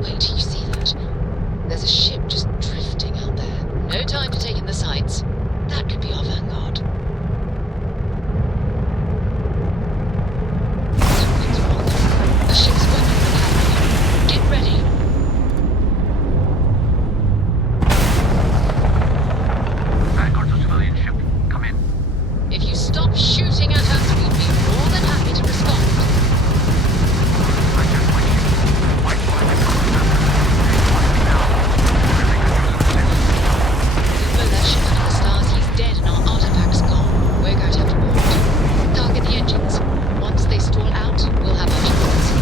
Wait, you see that? There's a ship just drifting out there. No time to take in the sights. That could be our vanguard. Something's wrong. The ship's weapons are happening. Get ready. Vanguard's a civilian ship. Come in. If you stop shooting at us, we'd be more than happy to respond. I just wish. White flag and now. Blow that ship out of the stars, he's dead and our artifact's gone. We're going to have to board. Target the engines. Once they stall out, we'll have our chance.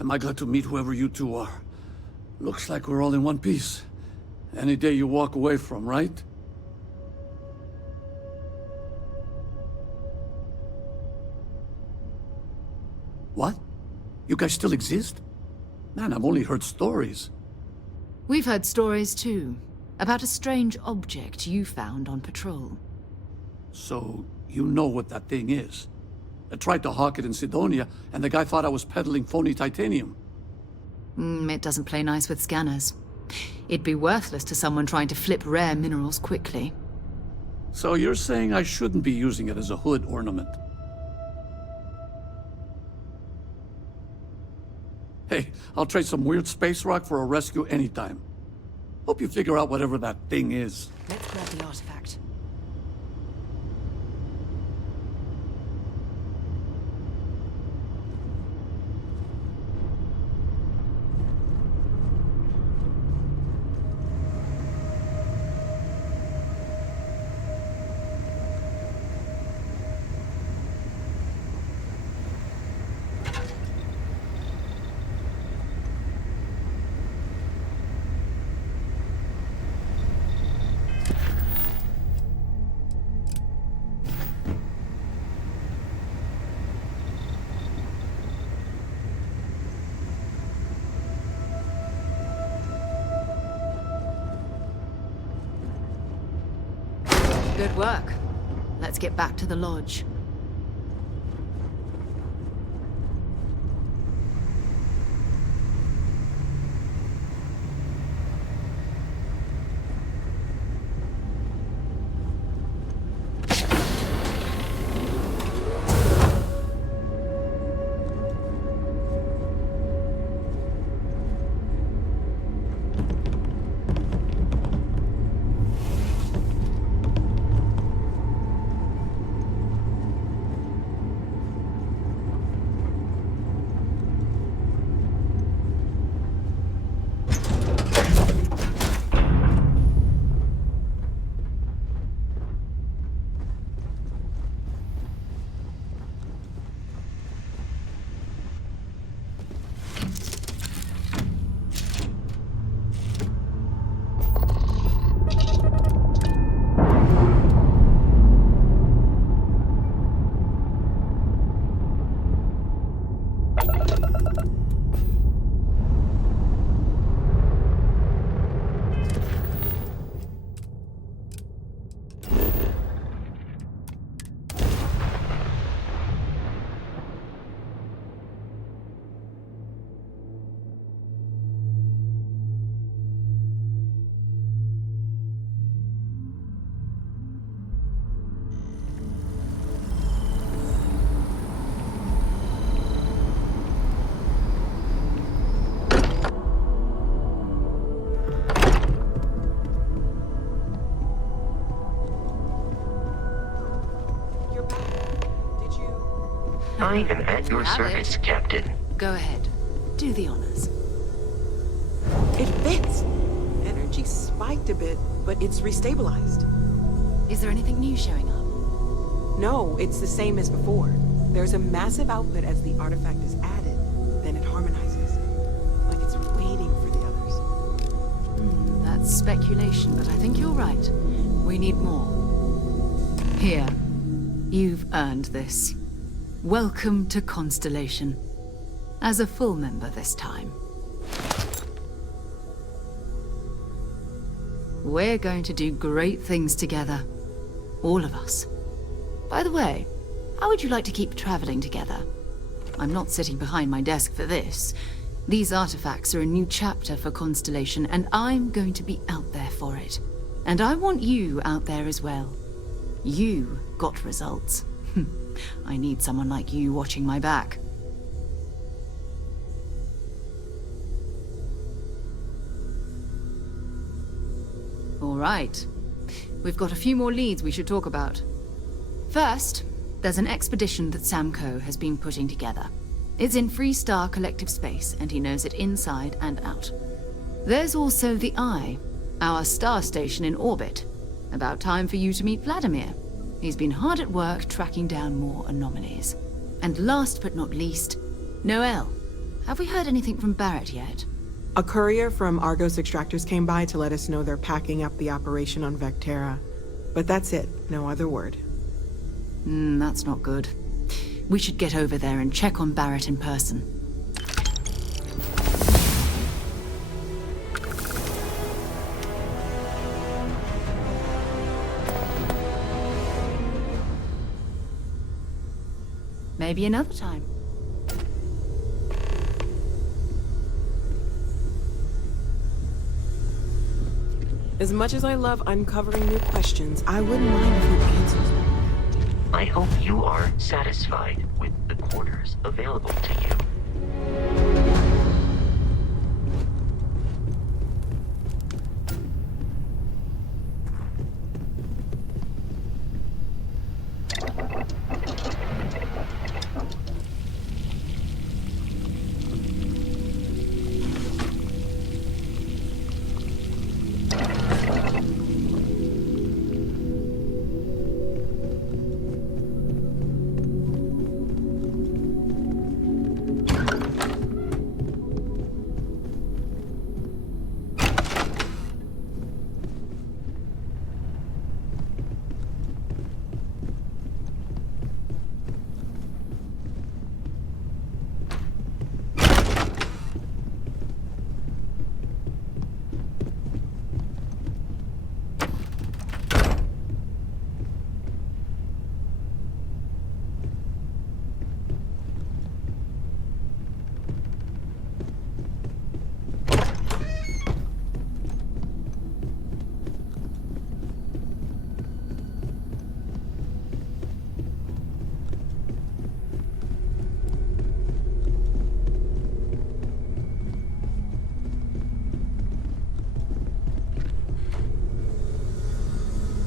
Am I glad to meet whoever you two are. Looks like we're all in one piece. Any day you walk away from, right? What? You guys still exist? Man, I've only heard stories. We've heard stories too, about a strange object you found on patrol. So, you know what that thing is? I tried to hawk it in Sidonia, and the guy thought I was peddling phony titanium. It's it doesn't play nice with scanners. It'd be worthless to someone trying to flip rare minerals quickly. So you're saying I shouldn't be using it as a hood ornament? Hey, I'll trade some weird space rock for a rescue anytime. Hope you figure out whatever that thing is. Let's grab the artifact. Good work. Let's get back to the lodge. I am at your service, Captain. Go ahead. Do the honors. It fits. Energy spiked a bit, but it's restabilized. Is there anything new showing up? No, it's the same as before. There's a massive output as the artifact is added, then it harmonizes. Like it's waiting for the others. That's speculation, but I think you're right. We need more. Here. You've earned this. Welcome to Constellation. As a full member this time. We're going to do great things together. All of us. By the way, how would you like to keep traveling together? I'm not sitting behind my desk for this. These artifacts are a new chapter for Constellation, and I'm going to be out there for it. And I want you out there as well. You got results. I need someone like you watching my back. All right. We've got a few more leads we should talk about. First, there's an expedition that Samco has been putting together. It's in Freestar Collective Space, and he knows it inside and out. There's also the Eye, our star station in orbit. About time for you to meet Vladimir. He's been hard at work tracking down more anomalies. And last but not least, Noel. Have we heard anything from Barrett yet? A courier from Argos Extractors came by to let us know they're packing up the operation on Vectera. But that's it, no other word. That's not good. We should get over there and check on Barrett in person. Maybe another time. As much as I love uncovering new questions, I wouldn't mind a few answers. I hope you are satisfied with the quarters available to you.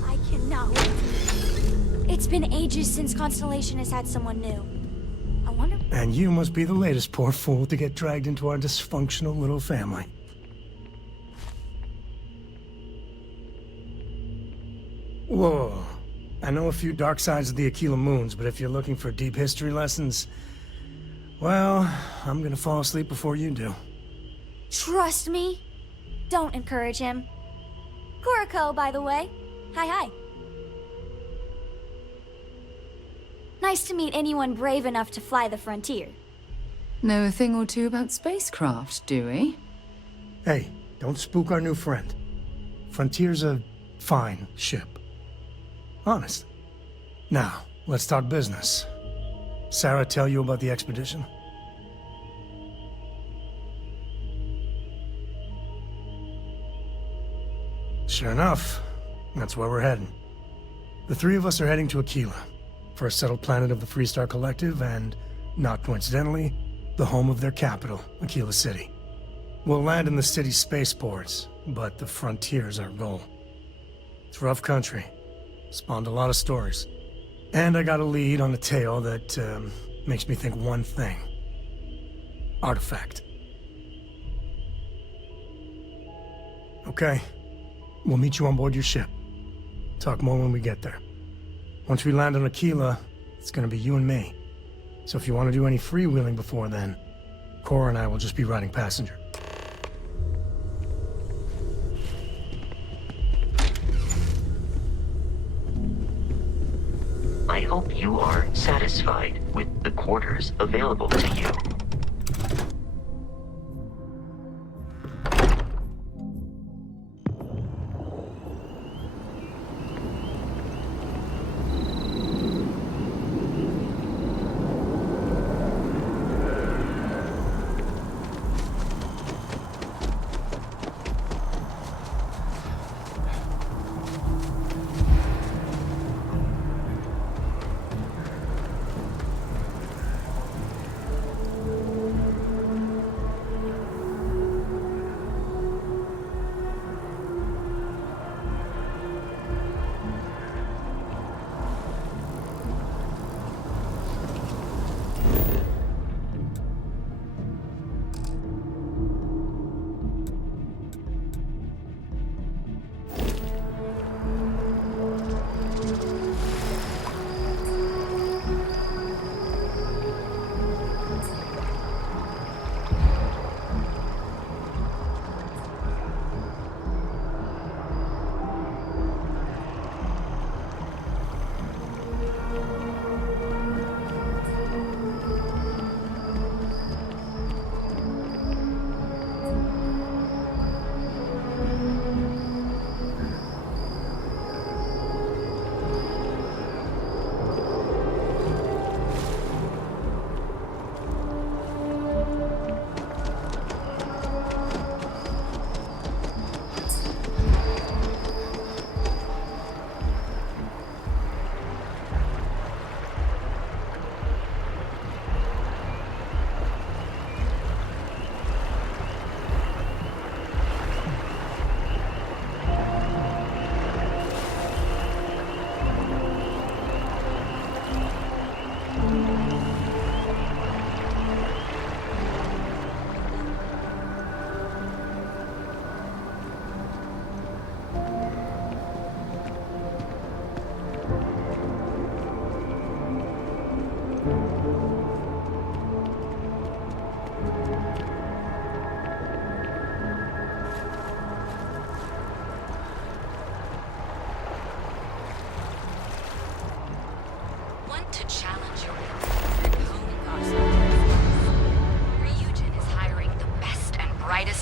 I cannot wait. It's been ages since Constellation has had someone new. I wonder. And you must be the latest poor fool to get dragged into our dysfunctional little family. Whoa. I know a few dark sides of the Aquila Moons, but if you're looking for deep history lessons, well, I'm gonna fall asleep before you do. Trust me. Don't encourage him. Kuriko, by the way. Hi. Nice to meet anyone brave enough to fly the frontier. Know a thing or two about spacecraft, do we? Hey, don't spook our new friend. Frontier's a fine ship. Honest. Now, let's talk business. Sarah tell you about the expedition? Sure enough, that's where we're heading. The three of us are heading to Aquila, first settled planet of the Freestar Collective and, not coincidentally, the home of their capital, Aquila City. We'll land in the city's spaceports, but the frontier's our goal. It's rough country. Spawned a lot of stories. And I got a lead on a tale that makes me think one thing. Artifact. Okay. We'll meet you on board your ship. Talk more when we get there. Once we land on Aquila, it's gonna be you and me. So if you want to do any freewheeling before then, Cora and I will just be riding passenger. I hope you are satisfied with the quarters available to you.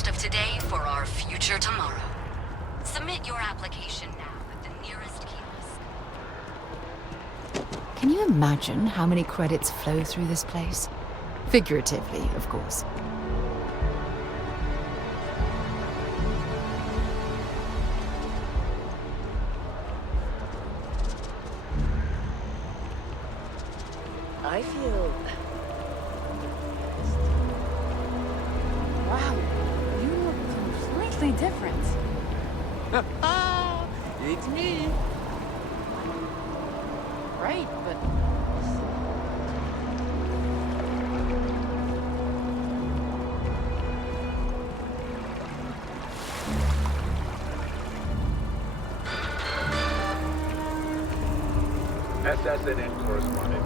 past of today for our future tomorrow. Submit your application now at the nearest kiosk. Can you imagine how many credits flow through this place? Figuratively, of course. I feel... Wow, you look completely different. It's me. Right, but... SSNN correspondent.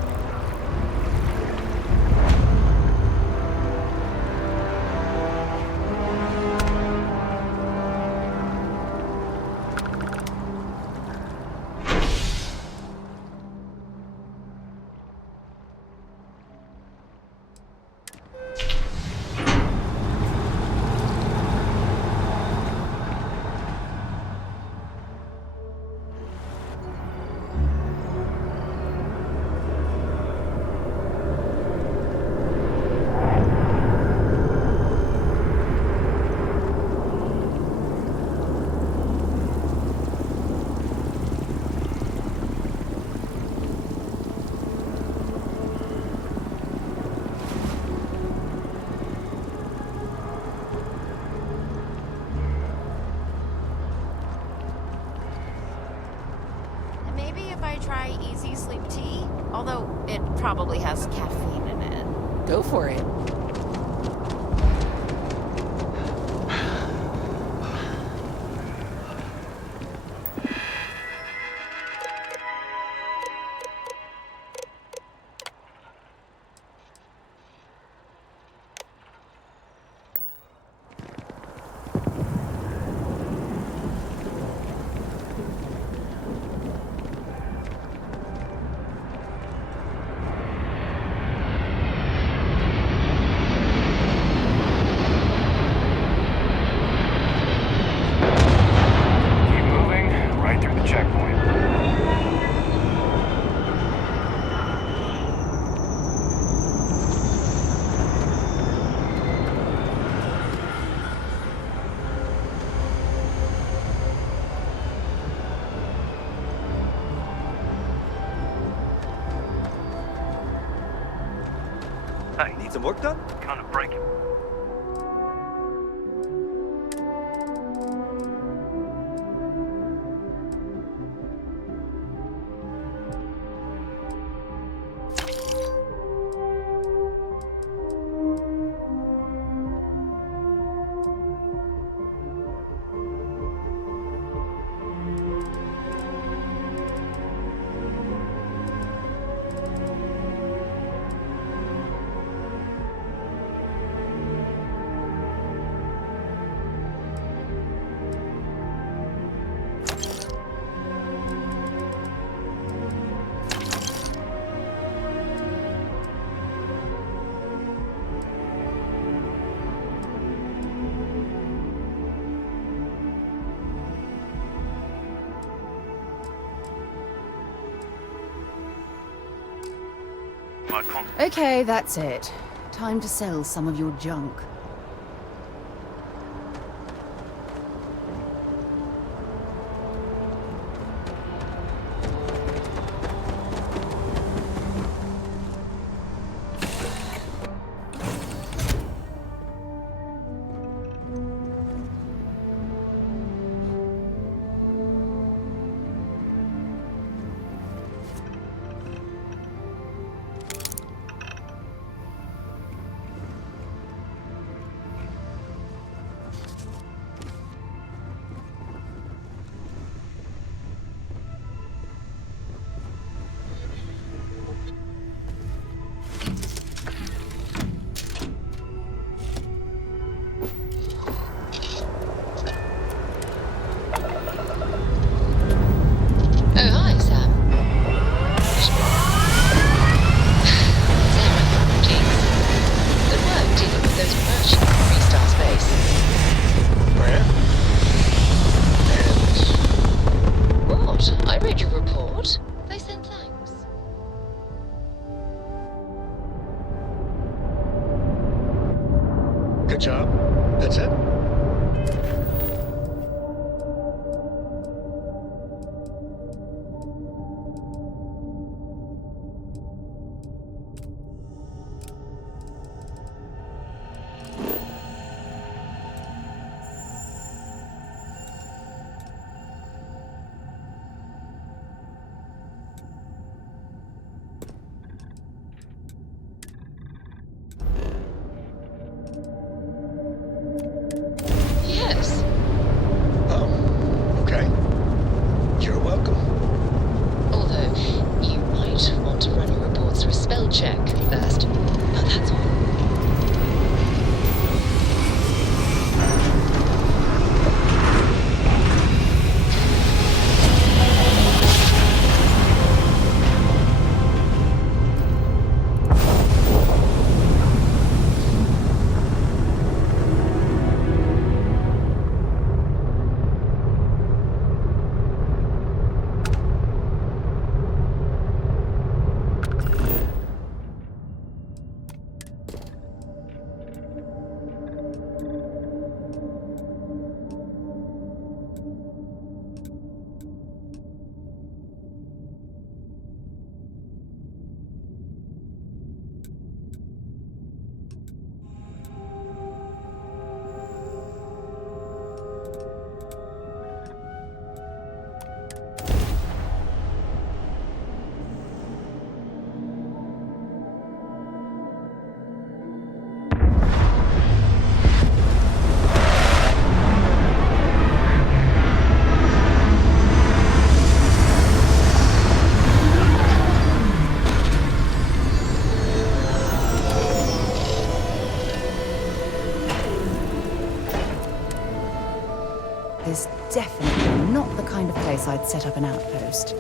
Maybe if I try Easy Sleep Tea? Although it probably has caffeine in it. Go for it. Keep moving, right through the checkpoint. Hey, need some work done? Kind of break it. Okay, that's it. Time to sell some of your junk. is definitely not the kind of place I'd set up an outpost.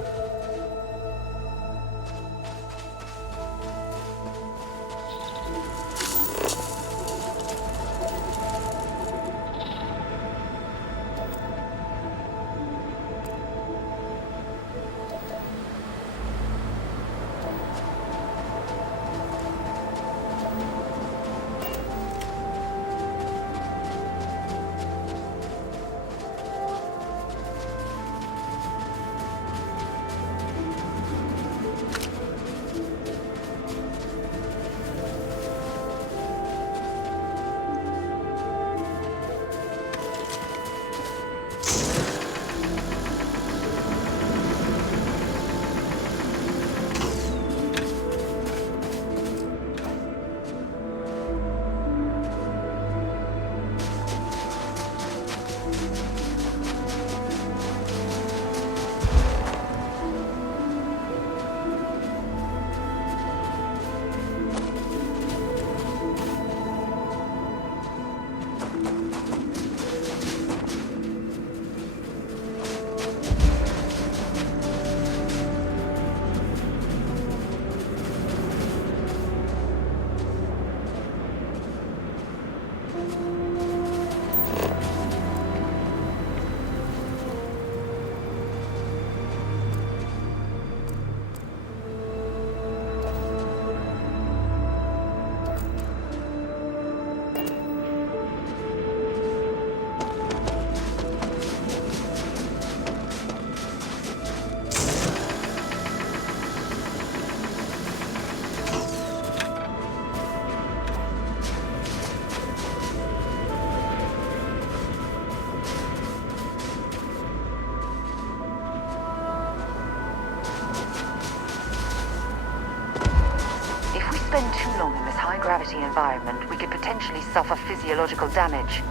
Spend too long in this high-gravity environment, we could potentially suffer physiological damage.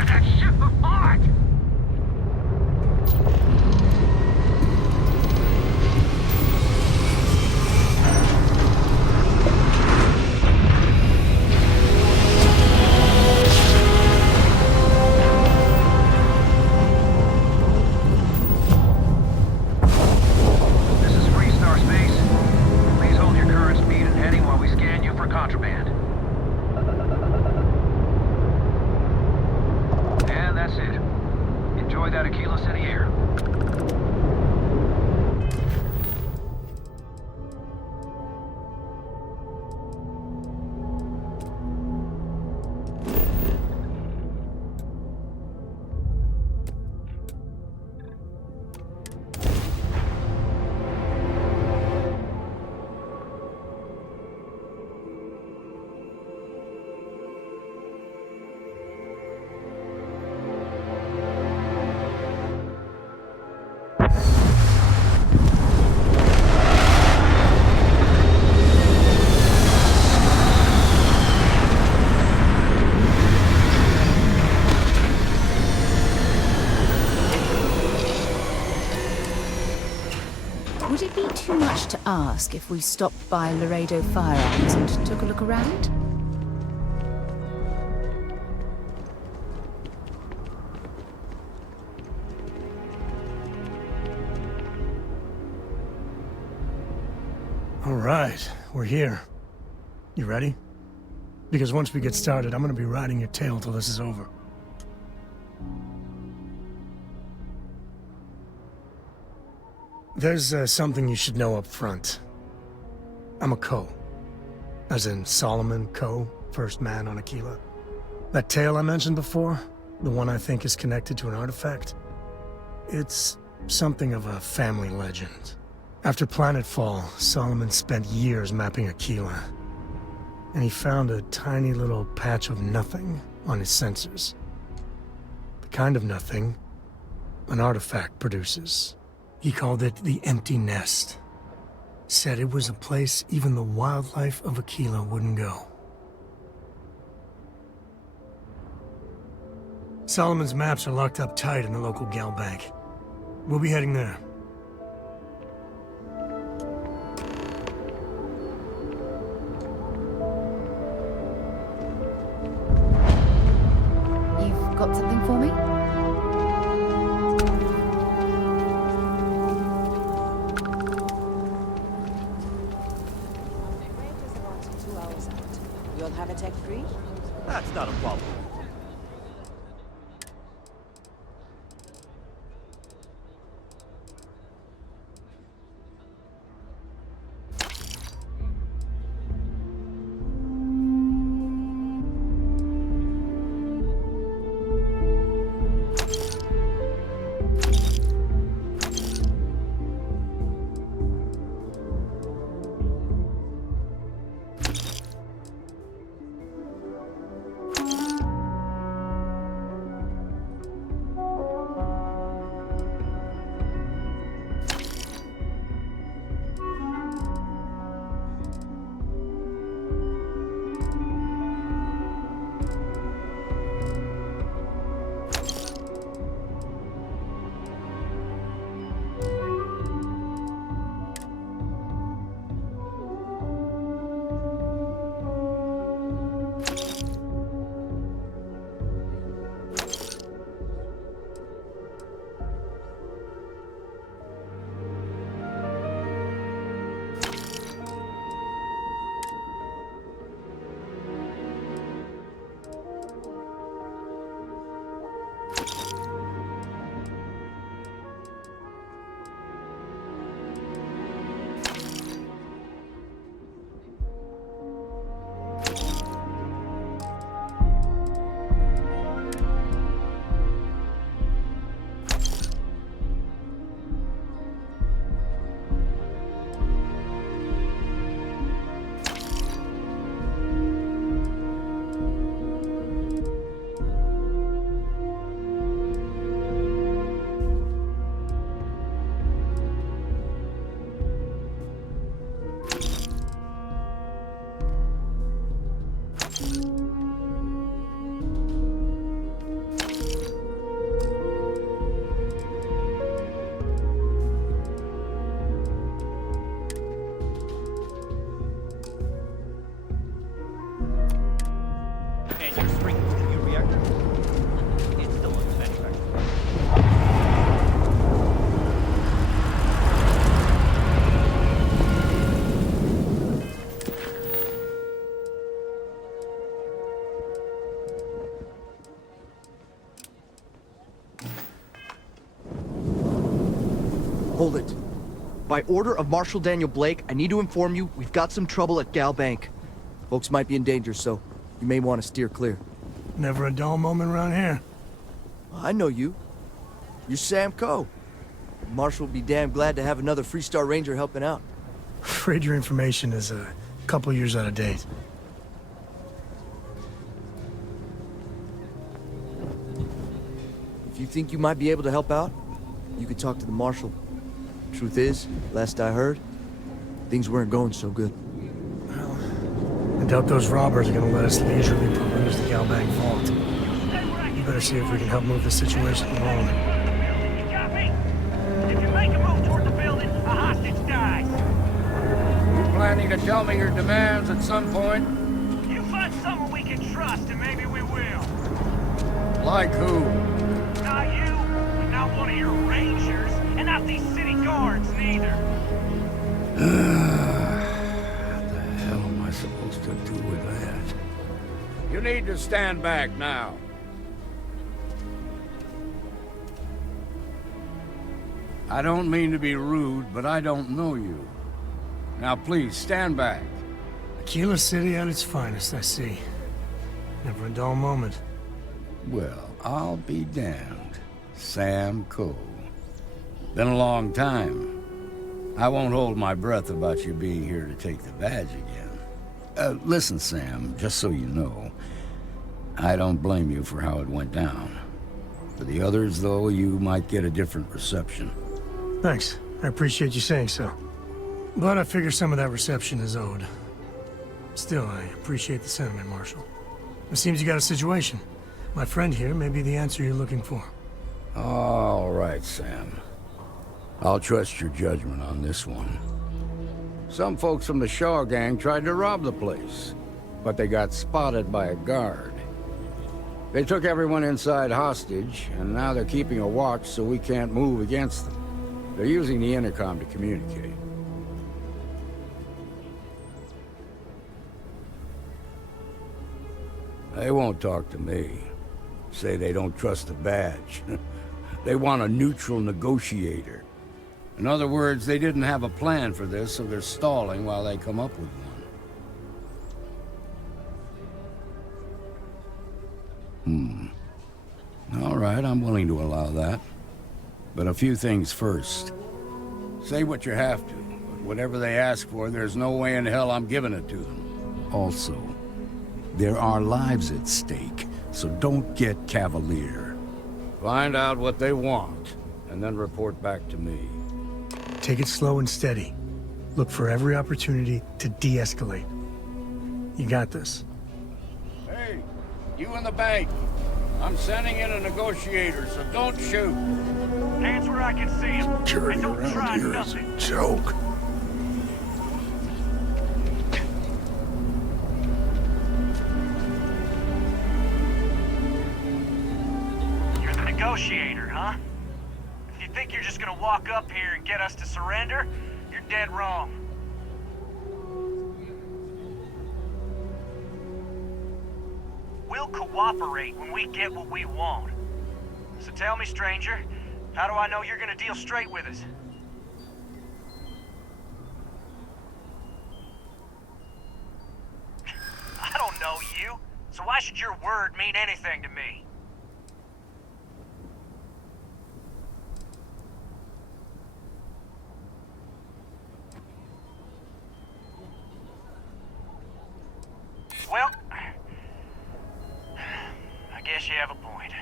Tear that ship apart! This is Freestar Space. Please hold your current speed and heading while we scan you for contraband. And that's it. Enjoy that Aquila City air. Would it be too much to ask if we stopped by Laredo Firearms and took a look around? All right, we're here. You ready? Because once we get started, I'm gonna be riding your tail till this is over. There's something you should know up front. I'm a Co. As in Solomon Co., first man on Aquila. That tale I mentioned before, the one I think is connected to an artifact, it's something of a family legend. After Planetfall, Solomon spent years mapping Aquila, and he found a tiny little patch of nothing on his sensors. The kind of nothing an artifact produces. He called it the Empty Nest. Said it was a place even the wildlife of Aquila wouldn't go. Solomon's maps are locked up tight in the local gal bank. We'll be heading there. You've got something for me? You'll have a tech free? That's not a problem. Hold it. By order of Marshal Daniel Blake, I need to inform you we've got some trouble at Gal Bank. Folks might be in danger, so you may want to steer clear. Never a dull moment around here. I know you. You're Sam Coe. Marshal will be damn glad to have another Freestar Ranger helping out. Afraid your information is a couple years out of date. If you think you might be able to help out, you could talk to the Marshal. Truth is, last I heard, things weren't going so good. Well, I doubt those robbers are gonna let us leisurely peruse the Gal Bank vault. You better see if we can help move the situation along. If you make a move toward the building, a hostage dies. You planning to tell me your demands at some point? You find someone we can trust, and maybe we will. Like who? Not you, not one of your rangers, and not these city guards, neither. What the hell am I supposed to do with that? You need to stand back now. I don't mean to be rude, but I don't know you. Now please, stand back. Aquila City at its finest, I see. Never a dull moment. Well, I'll be damned. Sam Coe. Been a long time. I won't hold my breath about you being here to take the badge again. Listen, Sam, just so you know, I don't blame you for how it went down. For the others, though, you might get a different reception. Thanks. I appreciate you saying so. But I figure some of that reception is owed. Still, I appreciate the sentiment, Marshal. It seems you got a situation. My friend here may be the answer you're looking for. All right, Sam. I'll trust your judgment on this one. Some folks from the Shaw gang tried to rob the place, but they got spotted by a guard. They took everyone inside hostage, and now they're keeping a watch so we can't move against them. They're using the intercom to communicate. They won't talk to me. Say they don't trust the badge. They want a neutral negotiator. In other words, they didn't have a plan for this, so they're stalling while they come up with one. All right, I'm willing to allow that. But a few things first. Say what you have to, but whatever they ask for, there's no way in hell I'm giving it to them. Also, there are lives at stake, so don't get cavalier. Find out what they want, and then report back to me. Take it slow and steady. Look for every opportunity to de-escalate. You got this. Hey, you in the bank. I'm sending in a negotiator, so don't shoot. Hands where I can see him. Security And don't try around here is nothing. a joke. You're the negotiator, huh? If you think you're just gonna walk up here and get us to surrender, you're dead wrong. We'll cooperate when we get what we want. So tell me, stranger, how do I know you're gonna deal straight with us? I don't know you, so why should your word mean anything to me? Well, I guess you have a point.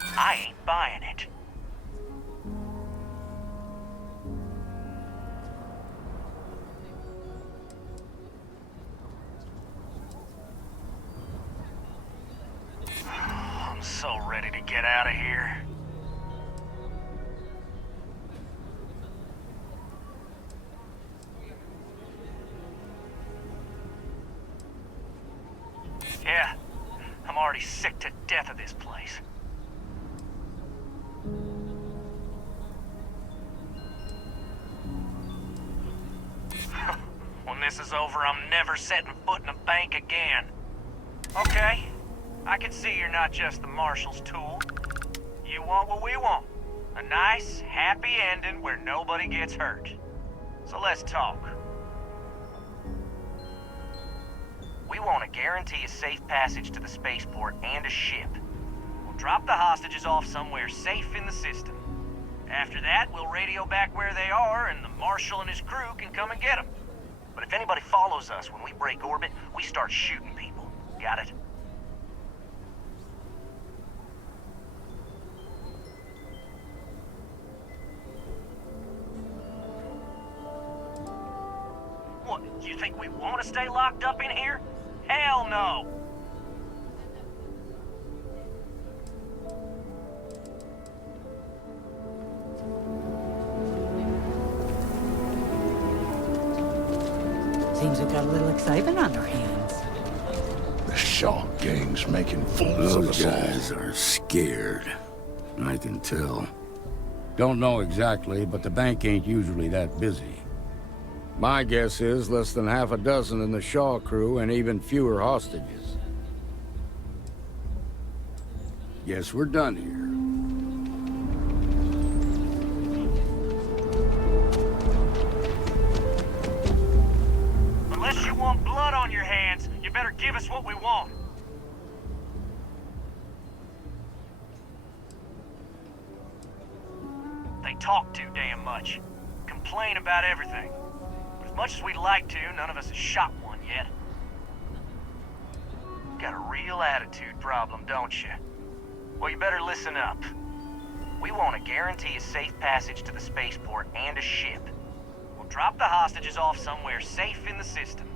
I ain't buying it. I'm so ready to get out of here. Yeah, I'm already sick to death of this place. When this is over, I'm never setting foot in a bank again. Okay, I can see you're not just the Marshal's tool. You want what we want. A nice, happy ending where nobody gets hurt. So let's talk. We want to guarantee a safe passage to the spaceport and a ship. We'll drop the hostages off somewhere safe in the system. After that, we'll radio back where they are, and the Marshal and his crew can come and get them. But if anybody follows us when we break orbit, we start shooting people. Got it? What, you think we want to stay locked up in here? Hell no! Seems we've got a little excitement on our hands. The Shaw gang's making fools of us Those all. guys are scared. I can tell. Don't know exactly, but the bank ain't usually that busy. My guess is less than half a dozen in the Shaw crew and even fewer hostages. Guess we're done here. Unless you want blood on your hands, you better give us what we want. They talk too damn much. Complain about everything. But as much as we'd like to, none of us has shot one yet. Got a real attitude problem, don't you? Well, you better listen up. We want to guarantee a safe passage to the spaceport and a ship. We'll drop the hostages off somewhere safe in the system.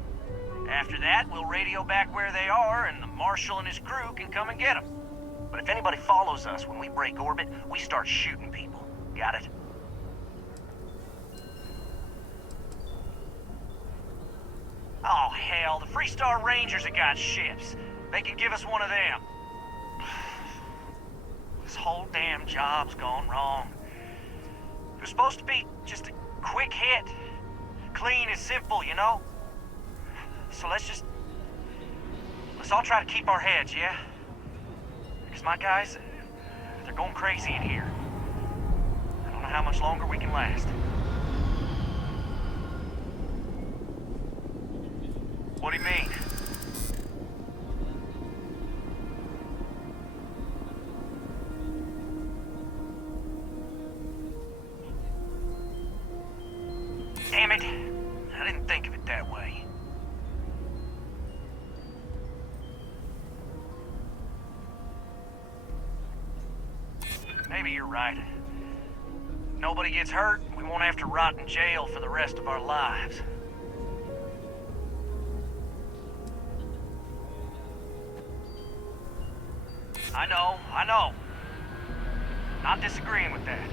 After that, we'll radio back where they are, and the Marshal and his crew can come and get them. But if anybody follows us when we break orbit, we start shooting people. Got it? Oh, hell, the Freestar Rangers have got ships. They can give us one of them. This whole damn job's gone wrong. It was supposed to be just a quick hit. Clean and simple, you know? So let's all try to keep our heads, yeah? Because my guys, they're going crazy in here. I don't know how much longer we can last. What do you mean? Damn it. I didn't think of it that way. Maybe you're right. Nobody gets hurt, we won't have to rot in jail for the rest of our lives. I know. Not disagreeing with that.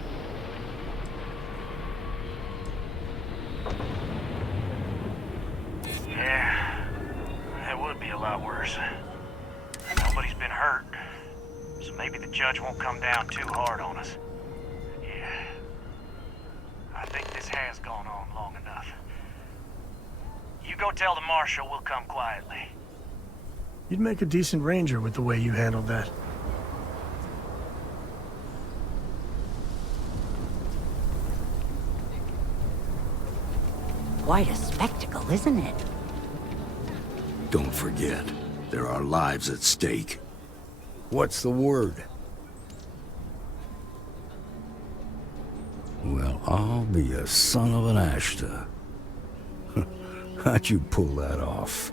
Yeah, that would be a lot worse. Nobody's been hurt, so maybe the judge won't come down too hard on us. Yeah, I think this has gone on long enough. You go tell the Marshal we'll come quietly. You'd make a decent ranger with the way you handled that. Quite a spectacle, isn't it? Don't forget, there are lives at stake. What's the word? Well, I'll be a son of an Ashta. How'd you pull that off?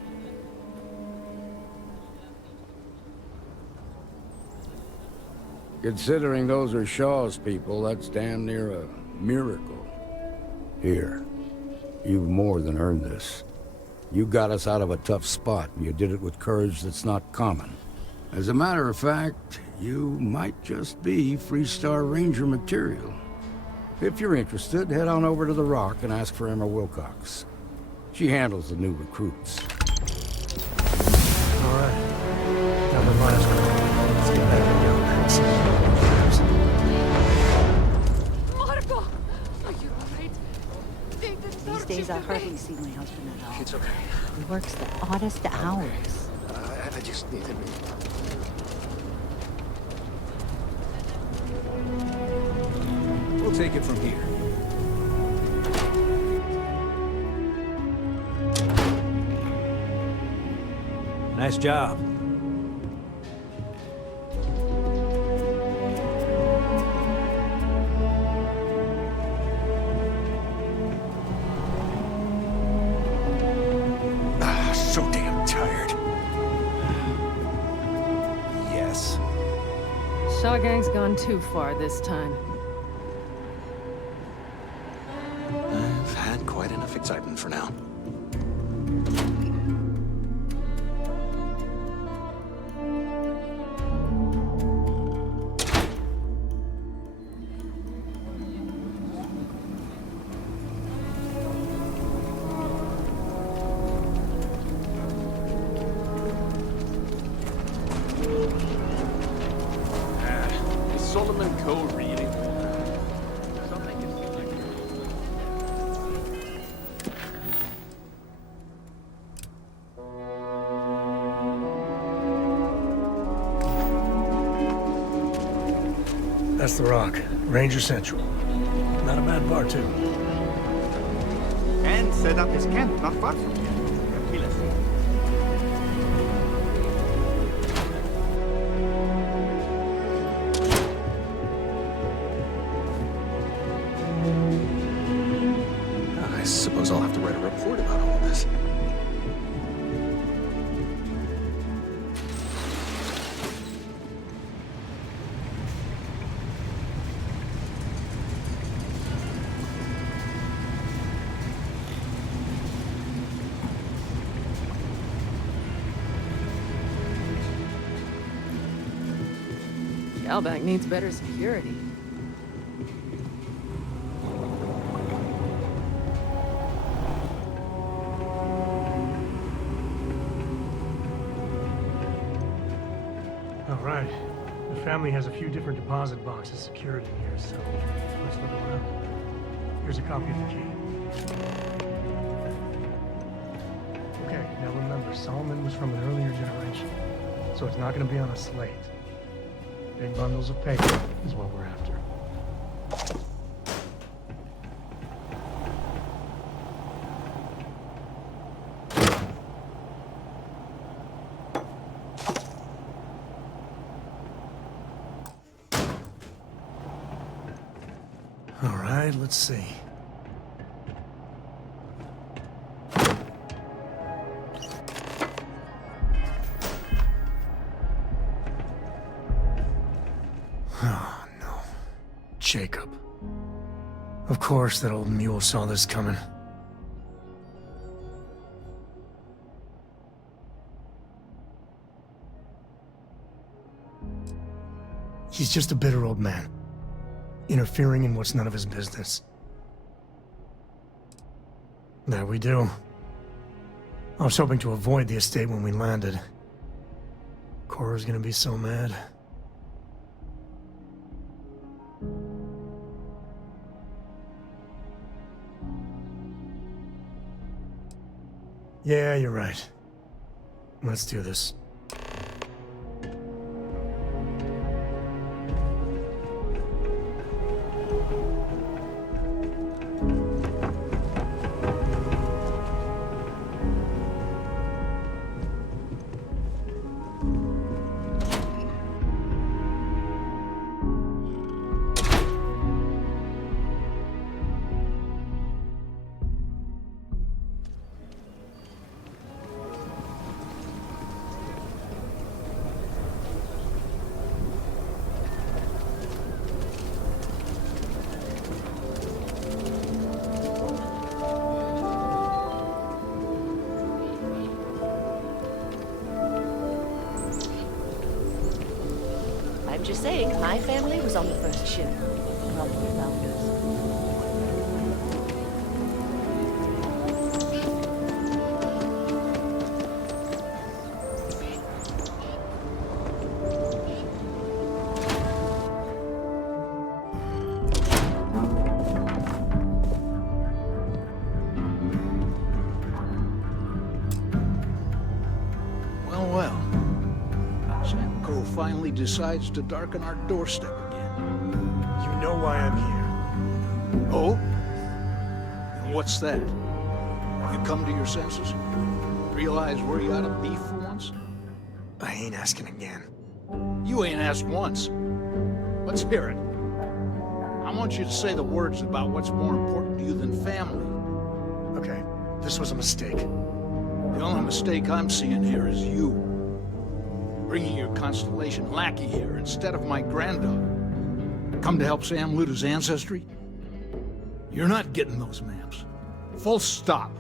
Considering those are Shaw's people, that's damn near a miracle. Here, you've more than earned this. You got us out of a tough spot, and you did it with courage that's not common. As a matter of fact, you might just be Freestar Ranger material. If you're interested, head on over to the Rock and ask for Emma Wilcox. She handles the new recruits. All right. Now the last one. Let's get back to the Marco! Are you alright? These days I hardly see my husband at all. It's okay. He works the oddest hours. I just needed me. We'll take it from here. Nice job. So damn tired. Yes. Shaw Gang's gone too far this time. I've had quite enough excitement for now. Solomon code reading. That's the Rock. Ranger Central. Not a bad bar, too. And set up his camp not far from here. Achilles. I suppose I'll have to write a report about all of this. Galbank needs better security. All right. The family has a few different deposit boxes secured in here, so let's look around. Here's a copy of the key. Okay, now remember, Solomon was from an earlier generation, so it's not going to be on a slate. Big bundles of paper is what we're after. All right, let's see. Oh, no. Jacob. Of course that old mule saw this coming. He's just a bitter old man, interfering in what's none of his business. There we do. I was hoping to avoid the estate when we landed. Cora's gonna be so mad. Yeah, you're right. Let's do this. I'm just saying, my family was on the first ship. Probably founders. Well, well. Samco finally decides to darken our doorstep again. You know why I'm here. Oh? And what's that? You come to your senses? Realize where you ought to be for once? I ain't asking again. You ain't asked once. Let's hear it. I want you to say the words about what's more important to you than family. Okay, this was a mistake. The only mistake I'm seeing here is you. Bringing your Constellation lackey here instead of my granddaughter. Come to help Sam loot his ancestry? You're not getting those maps. Full stop.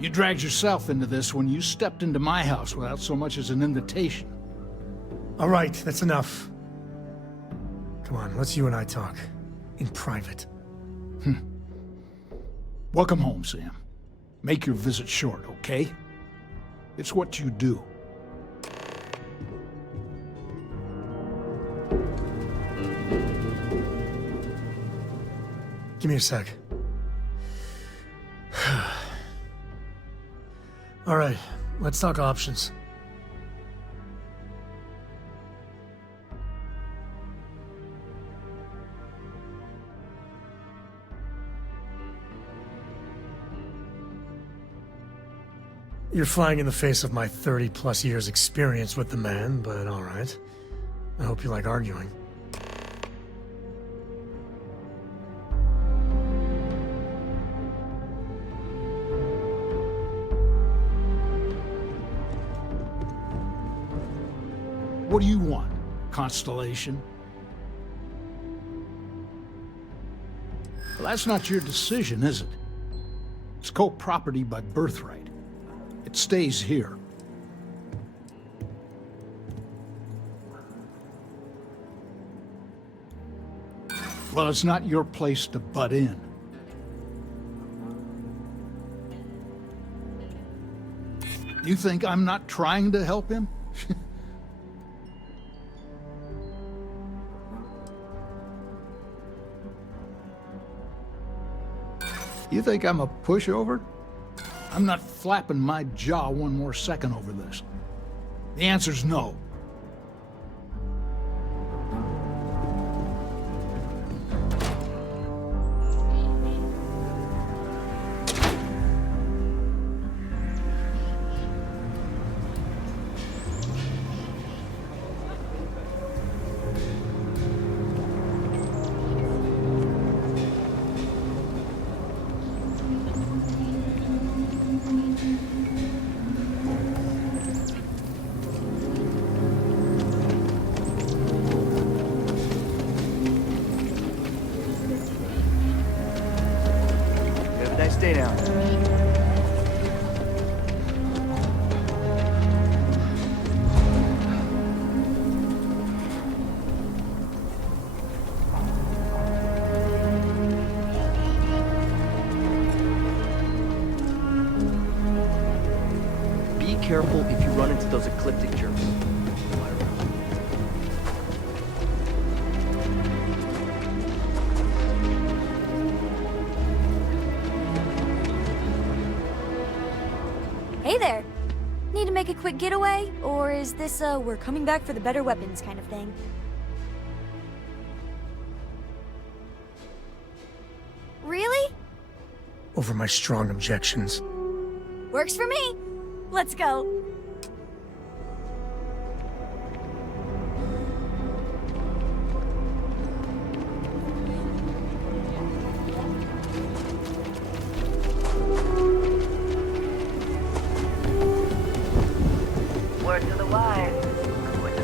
You dragged yourself into this when you stepped into my house without so much as an invitation. All right, that's enough. Come on, let's you and I talk. In private. Welcome home, Sam. Make your visit short, okay? It's what you do. Give me a sec. All right, let's talk options. You're flying in the face of my 30-plus years experience with the man, but all right. I hope you like arguing. What do you want, Constellation? Well, that's not your decision, is it? It's co-property by birthright. It stays here. Well, it's not your place to butt in. You think I'm not trying to help him? You think I'm a pushover? I'm not flapping my jaw one more second over this. The answer's no. Stay down. Be careful if you run into those ecliptic jerks. Hey there! Need to make a quick getaway? Or is this a we're coming back for the better weapons kind of thing? Really? Over my strong objections. Works for me! Let's go! Word to the wise. Quit the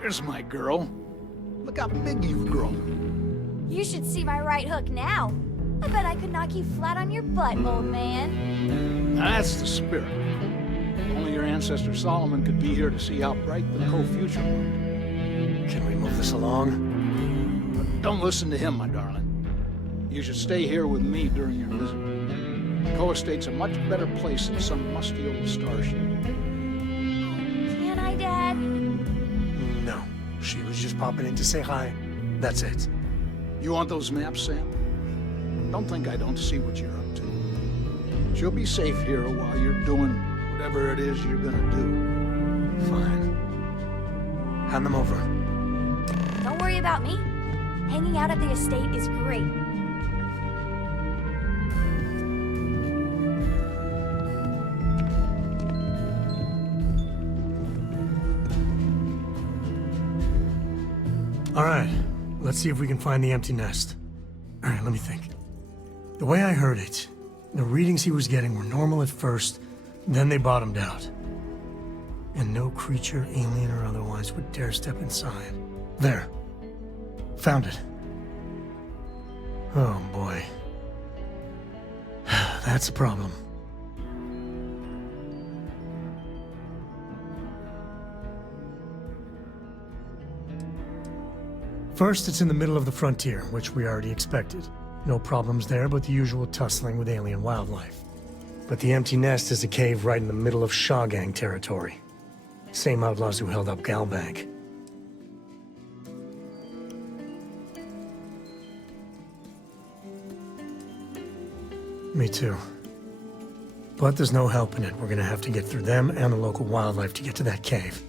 There's my girl. Look how big you've grown. You should see my right hook now. I bet I could knock you flat on your butt, old man. Now that's the spirit. Only your ancestor Solomon could be here to see how bright the co-future looked. Can we move this along? But don't listen to him, my darling. You should stay here with me during your visit. The co-estate's a much better place than some musty old starship. Can I, Dad? No. She was just popping in to say hi. That's it. You want those maps, Sam? Don't think I don't see what you're up to. She'll be safe here while you're doing whatever it is you're gonna do. Fine. Hand them over. Don't worry about me. Hanging out at the estate is great. All right, let's see if we can find the empty nest. All right, let me think. The way I heard it, the readings he was getting were normal at first, then they bottomed out. And no creature, alien or otherwise, would dare step inside. There. Found it. Oh, boy. That's a problem. First, it's in the middle of the frontier, which we already expected. No problems there, but the usual tussling with alien wildlife. But the empty nest is a cave right in the middle of Shaw Gang territory. Same outlaws who held up Galbank. Me too. But there's no helping it. We're gonna have to get through them and the local wildlife to get to that cave.